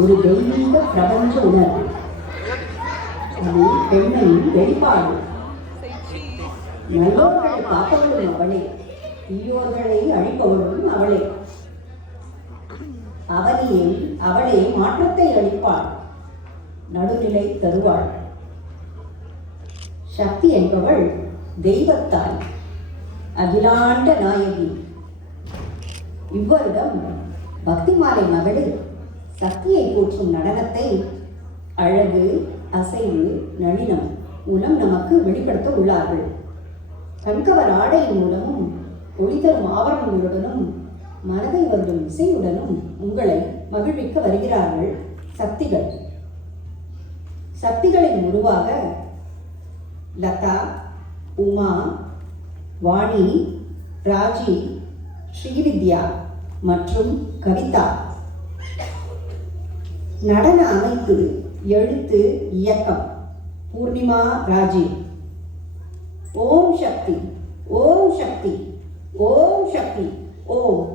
ஒரு தெய்வீக பிரபஞ்ச உணர்வு. அது பெண்மையின் வெளிப்பாடு. நல்லோர்களை காப்பவளும் அவளே, தீயோர்களை அழிப்பவளும் அவளே. அவனியில் அவளே மாற்றத்தை அளிப்பாள், நடுநிலை தருவாள். சக்தி என்பவள் தெய்வத்தாய், அகிலாண்ட நாயகி. இவ்வருடம் பக்திமாலை மகளிர் சக்தியை போற்றும் நடனத்தை அழகு, அசைவு, நளினம் மூலம் நமக்கு வெளிப்படுத்த உள்ளார்கள். கண்கவர் ஆடையின் மூலமும் ஒளிதரும் ஆவரணங்களுடனும் மனதை வருடும் இசையுடனும் உங்களை மகிழ்விக்க வருகிறார்கள் சக்திகள். சக்திகளின் உருவாக லதா, உமா, வாணி, ராஜி, ஸ்ரீவித்யா மற்றும் கவிதா. நடன அமைப்பு, எழுத்து, இயக்கம் பூர்ணிமா ராஜி. ஓம் சக்தி, ஓம் சக்தி, ஓம் சக்தி, ஓம்.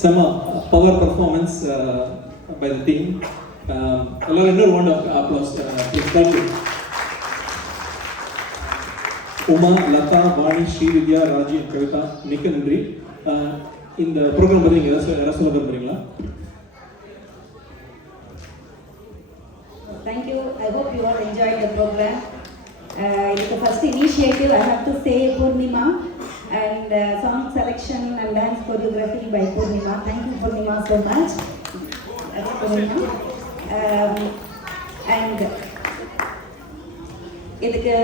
Some power performance by the team. Another round of applause. Please, thank you. Uma, Lata, Vani, Srividya, Raji, and Kavita, மிக்க நன்றி. இந்த ப்ரோக்ராம் பற்றி நீங்கள் யாராவது சொல்ல விரும்புறீங்களா? Thank you. I hope you all enjoyed the program. It's the first initiative, I have to say, Purnima, and song selection and dance choreography by Purnima. Thank you, Purnima, so much. Purnima. And இதுக்கு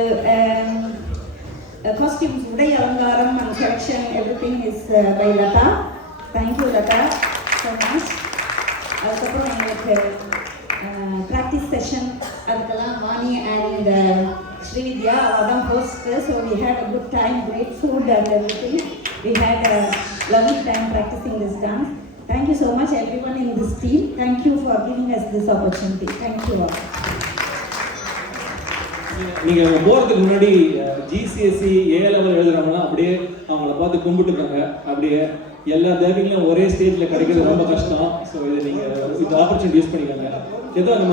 costumes, உடை அலங்காரம் and selection, everything is by Lata. Thank you, Lata, so much. அதுக்கப்புறம் எங்களுக்கு practice session அதுக்கெல்லாம் Vani and Srividya are host, so we had a good time, great food and everything. We had a lovely time practicing this dance. Thank you so much everyone in this team. Thank you for giving us this opportunity. Thank you all. நீங்கள் போகிறதுக்கு முன்னாடி GCSE A level எழுதுறவங்களாம் அப்படியே அவங்கள பார்த்து கும்பிட்டுருக்காங்க. அப்படியே எல்லா தேவிகளும் ஒரே ஸ்டேஜில் கிடைக்கிறது ரொம்ப கஷ்டம். ஸோ இதை நீங்கள் இந்த ஆப்பர்ச்சுனிட்டி யூஸ் பண்ணிக்கோங்க. ஏதோ